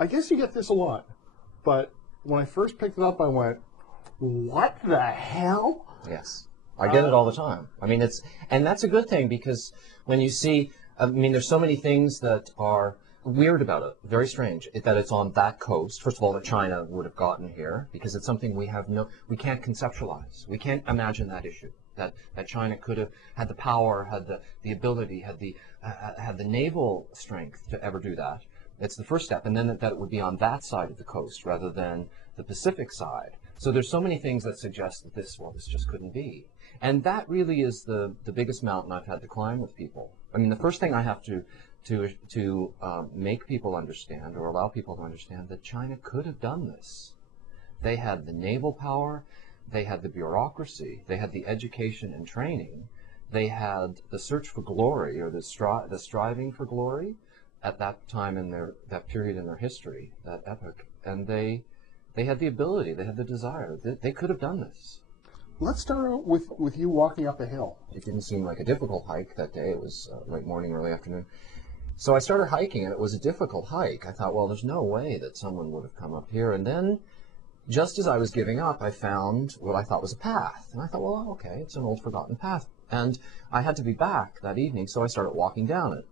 I guess you get this a lot, but when I first picked it up, I went, what the hell? Yes. I get it all the time. I mean, and that's a good thing, because when you see, I mean, there's so many things that are weird about it, very strange, that it's on that coast. First of all, that China would have gotten here, because it's something we can't conceptualize. We can't imagine that issue, that China could have had the power, had the ability, had the naval strength to ever do that. It's the first step, and then that it would be on that side of the coast rather than the Pacific side. So there's so many things that suggest that this just couldn't be. And that really is the biggest mountain I've had to climb with people. I mean, the first thing I have to make people understand, or allow people to understand, that China could have done this. They had the naval power, they had the bureaucracy, they had the education and training, they had the search for glory, or the striving for glory at that time in that period in their history, that epoch, and they had the ability, they had the desire. They could have done this. Let's start out with you walking up a hill. It didn't seem like a difficult hike that day. It was late morning, early afternoon. So I started hiking, and it was a difficult hike. I thought, well, there's no way that someone would have come up here. And then, just as I was giving up, I found what I thought was a path. And I thought, well, okay, it's an old forgotten path. And I had to be back that evening, so I started walking down it.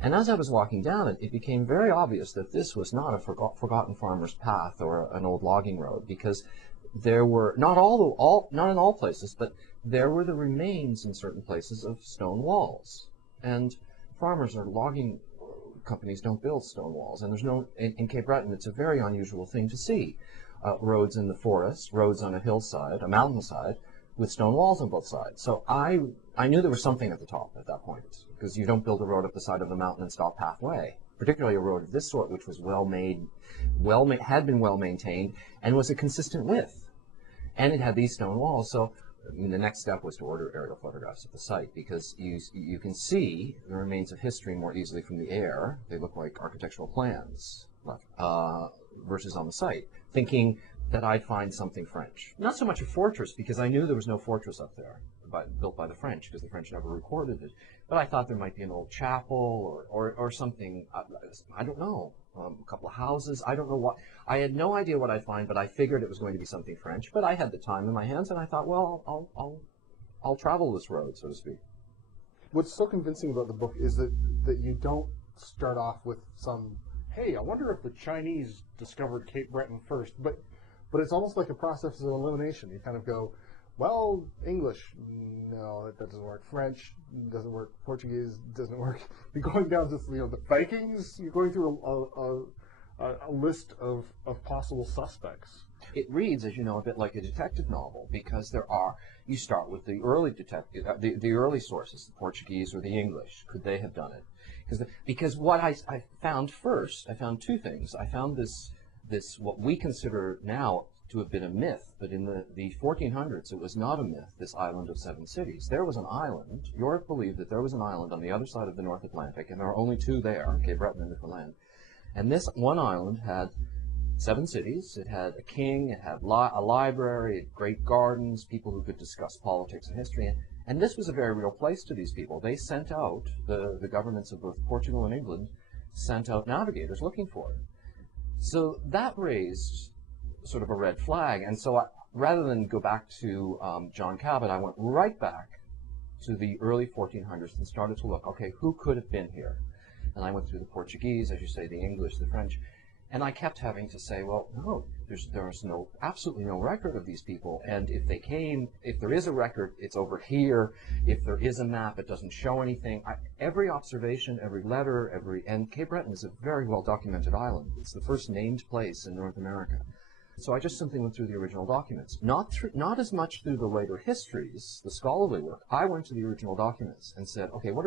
And as I was walking down it, it became very obvious that this was not a forgotten farmer's path or an old logging road, because there were, not in all places, but there were the remains in certain places of stone walls. And farmers or logging companies don't build stone walls. And there's in Cape Breton, it's a very unusual thing to see. Roads in the forest, roads on a hillside, a mountainside, with stone walls on both sides. So I knew there was something at the top at that point, because you don't build a road up the side of the mountain and stop halfway. Particularly a road of this sort, which was had been well maintained, and was a consistent width. And it had these stone walls. So I mean, the next step was to order aerial photographs of the site, because you can see the remains of history more easily from the air. They look like architectural plans versus on the site, thinking that I'd find something French. Not so much a fortress, because I knew there was no fortress up there built by the French, because the French never recorded it. But I thought there might be an old chapel or something, I don't know, a couple of houses, I don't know what. I had no idea what I'd find, but I figured it was going to be something French. But I had the time in my hands, and I thought, well, I'll travel this road, so to speak. What's so convincing about the book is that you don't start off with some, hey, I wonder if the Chinese discovered Cape Breton first, but it's almost like a process of elimination. You kind of go, well, English, no, that doesn't work. French doesn't work. Portuguese doesn't work. You're going down to the Vikings. You're going through a list of possible suspects. It reads, as you know, a bit like a detective novel, because you start with the early the early sources, the Portuguese or the English. Could they have done it? Because what I found first, I found two things. I found this what we consider now to have been a myth, but in the 1400s it was not a myth, this island of 7 cities. There was an island. Europe believed that there was an island on the other side of the North Atlantic, and there are only two there, Cape Breton and Newfoundland. And this one island had 7 cities. It had a king, it had a library, it had great gardens, people who could discuss politics and history. And this was a very real place to these people. They sent out, the governments of both Portugal and England sent out navigators looking for it. So that raised sort of a red flag. And so rather than go back to John Cabot, I went right back to the early 1400s and started to look, okay, who could have been here? And I went through the Portuguese, as you say, the English, the French, and I kept having to say, well, no, there's absolutely no record of these people, and if they came, if there is a record, it's over here. If there is a map, it doesn't show anything. Every observation, every letter, and Cape Breton is a very well documented island. It's the first named place in North America. So I just simply went through the original documents, not as much through the later histories, the scholarly work. I went to the original documents and said, okay, what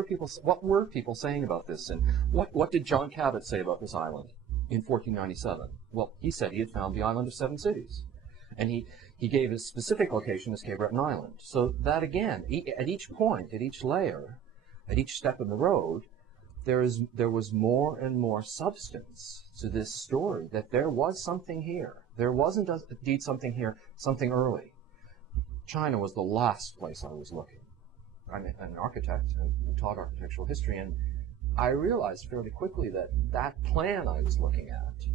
were people saying about this, and what did John Cabot say about this island in 1497? Well, he said he had found the island of 7 cities, and he gave his specific location as Cape Breton Island. So that again, at each point, at each layer, at each step in the road, there was more and more substance to this story, that there was something here. There wasn't indeed something here, something early. China was the last place I was looking. I'm an architect and taught architectural history, and I realized fairly quickly that plan I was looking at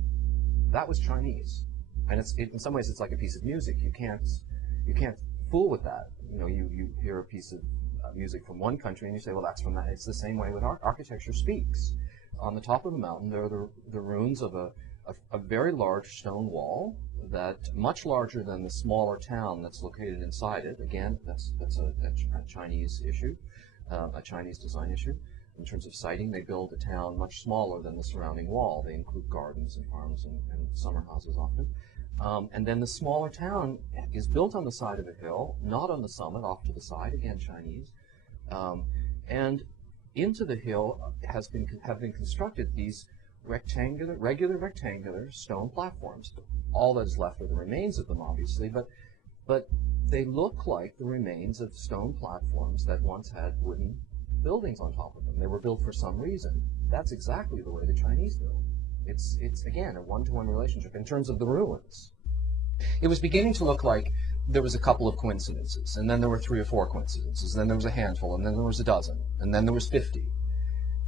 that was Chinese. And in some ways, it's like a piece of music. You can't fool with that. You know, you hear a piece of music from one country and you say, well, that's from that. It's the same way with architecture speaks. On the top of the mountain, there are the ruins of a very large stone wall that much larger than the smaller town that's located inside it. Again, that's a Chinese issue, a Chinese design issue. In terms of siting, they build a town much smaller than the surrounding wall. They include gardens and farms and summer houses often. And then the smaller town is built on the side of a hill, not on the summit, off to the side, again Chinese. And into the hill have been constructed these regular rectangular stone platforms. All that is left are the remains of them, obviously, but they look like the remains of stone platforms that once had wooden buildings on top of them. They were built for some reason. That's exactly the way the Chinese build. It's again a one-to-one relationship in terms of the ruins. It was beginning to look like there was a couple of coincidences, and then there were 3 or 4 coincidences, and then there was a handful, and then there was a dozen, and then there was 50.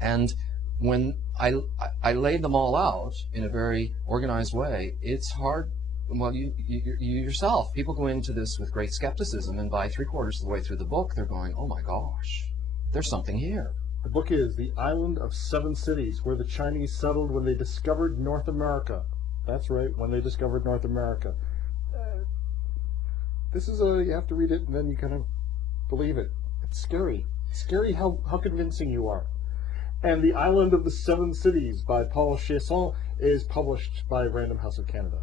And when I laid them all out in a very organized way, it's hard. Well, you yourself, people go into this with great skepticism, and by 3/4 of the way through the book, they're going, oh my gosh, there's something here. The book is The Island of 7 Cities, where the Chinese settled when they discovered North America. That's right, when they discovered North America. This is you have to read it and then you kind of believe it. It's scary. It's scary how convincing you are. And The Island of the 7 Cities by Paul Chiasson is published by Random House of Canada.